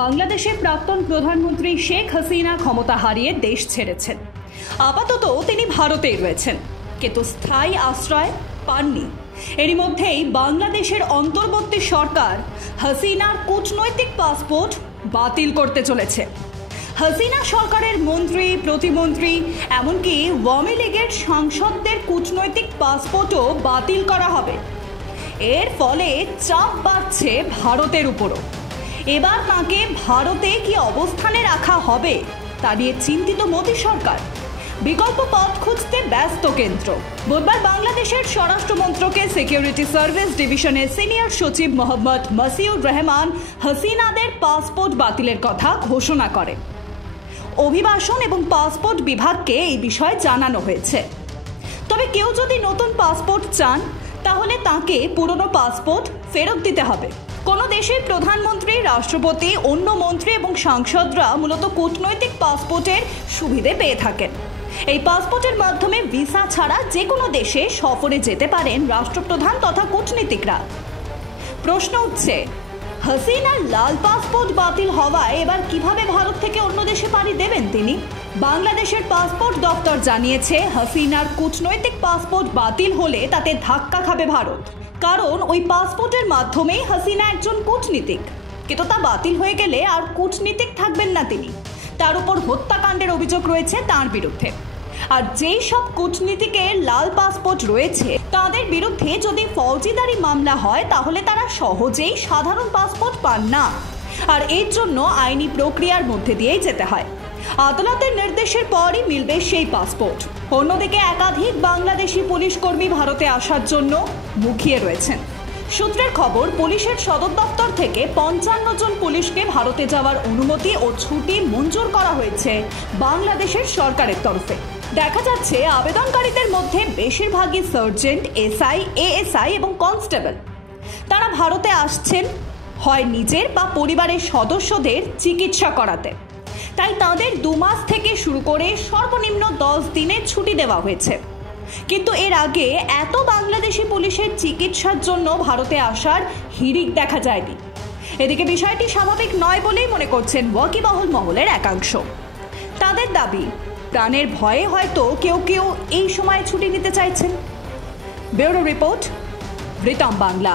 বাংলাদেশের প্রাক্তন প্রধানমন্ত্রী শেখ হাসিনা ক্ষমতা হারিয়ে দেশ ছেড়েছেন। আপাতত তিনি ভারতেই রয়েছেন, কিন্তু স্থায়ী আশ্রয় পাননি। এরই মধ্যেই বাংলাদেশের অন্তর্বর্তী সরকার হাসিনার কূটনৈতিক পাসপোর্ট বাতিল করতে চলেছে। হাসিনা সরকারের মন্ত্রী, প্রতিমন্ত্রী, এমনকি আওয়ামী লীগের সাংসদদের কূটনৈতিক পাসপোর্টও বাতিল করা হবে। এর ফলে চাপ বাড়ছে ভারতের উপরও। এবার তাঁকে ভারতে কি অবস্থানে রাখা হবে তা নিয়ে চিন্তিত মোদী সরকার। বিকল্প পথ খুঁজতে ব্যস্ত কেন্দ্র। বুধবার বাংলাদেশের স্বরাষ্ট্র মন্ত্রকের সিকিউরিটি সার্ভিস ডিভিশনের সিনিয়র সচিব মোহাম্মদ মাসিউর রহমান হাসিনাদের পাসপোর্ট বাতিলের কথা ঘোষণা করেন। অভিবাসন এবং পাসপোর্ট বিভাগকে এই বিষয়ে জানানো হয়েছে। তবে কেউ যদি নতুন পাসপোর্ট চান তাহলে তাকে পুরনো পাসপোর্ট ফেরত দিতে হবে। কোনো দেশের প্রধানমন্ত্রী, রাষ্ট্রপতি, অন্য মন্ত্রী এবং সাংসদরা মূলত কূটনৈতিক পাসপোর্টের সুবিধে পেয়ে থাকেন। এই পাসপোর্টের মাধ্যমে ভিসা ছাড়া যে কোনো দেশে সফরে যেতে পারেন রাষ্ট্রপ্রধান তথা কূটনীতিকরা। প্রশ্ন উঠছে, হাসিনার লাল পাসপোর্ট বাতিল হওয়ায় এবার কিভাবে ভারত থেকে অন্য দেশে পাড়ি দেবেন তিনি? বাংলাদেশের পাসপোর্ট দপ্তর জানিয়েছে, হাসিনার কূটনৈতিক পাসপোর্ট বাতিল হলে তাতে ধাক্কা খাবে ভারত। কারণ ওই পাসপোর্টের মাধ্যমেই হাসিনা একজন কূটনীতিক, কিন্তু তা বাতিল হয়ে গেলে আর কূটনীতিক থাকবেন না তিনি। তার উপর হত্যাকাণ্ডের অভিযোগ রয়েছে তার বিরুদ্ধে। আর যেই সব কূটনীতিকের লাল পাসপোর্ট রয়েছে তাদের বিরুদ্ধে যদি ফৌজদারি মামলা হয় তাহলে তারা সহজেই সাধারণ পাসপোর্ট পান না, আর এর জন্য আইনি প্রক্রিয়ার মধ্যে দিয়েই যেতে হয়। আদালতের নির্দেশের পরই মিলবে সেই পাসপোর্ট। অন্যদিকে একাধিক বাংলাদেশি পুলিশ কর্মী ভারতে আসার জন্য মুখিয়ে রয়েছেন। সূত্রের খবর, পুলিশের সদর দপ্তর থেকে 55 জন পুলিশকে ভারতে যাওয়ার অনুমতি ও ছুটি মঞ্জুর করা হয়েছে বাংলাদেশের সরকারের তরফে। দেখা যাচ্ছে আবেদনকারীদের মধ্যে বেশিরভাগই সার্জেন্ট, এসআই, এএসআই এবং কনস্টেবল। তারা ভারতে আসছেন হয় নিজের বা পরিবারের সদস্যদের চিকিৎসা করাতে। তাই তাদের 2 মাস থেকে শুরু করে সর্বনিম্ন 10 দিনের ছুটি দেওয়া হয়েছে। কিন্তু এর আগে এত বাংলাদেশি পুলিশের চিকিৎসার জন্য ভারতে আসার হিড়িক দেখা যায়নি। এদিকে বিষয়টি স্বাভাবিক নয় বলেই মনে করছেন ওয়াকিবহাল মহলের একাংশ। তাদের দাবি, প্রাণের ভয়ে হয়তো কেউ কেউ এই সময় ছুটি নিতে চাইছেন। Bureau report, Ritam Bangla.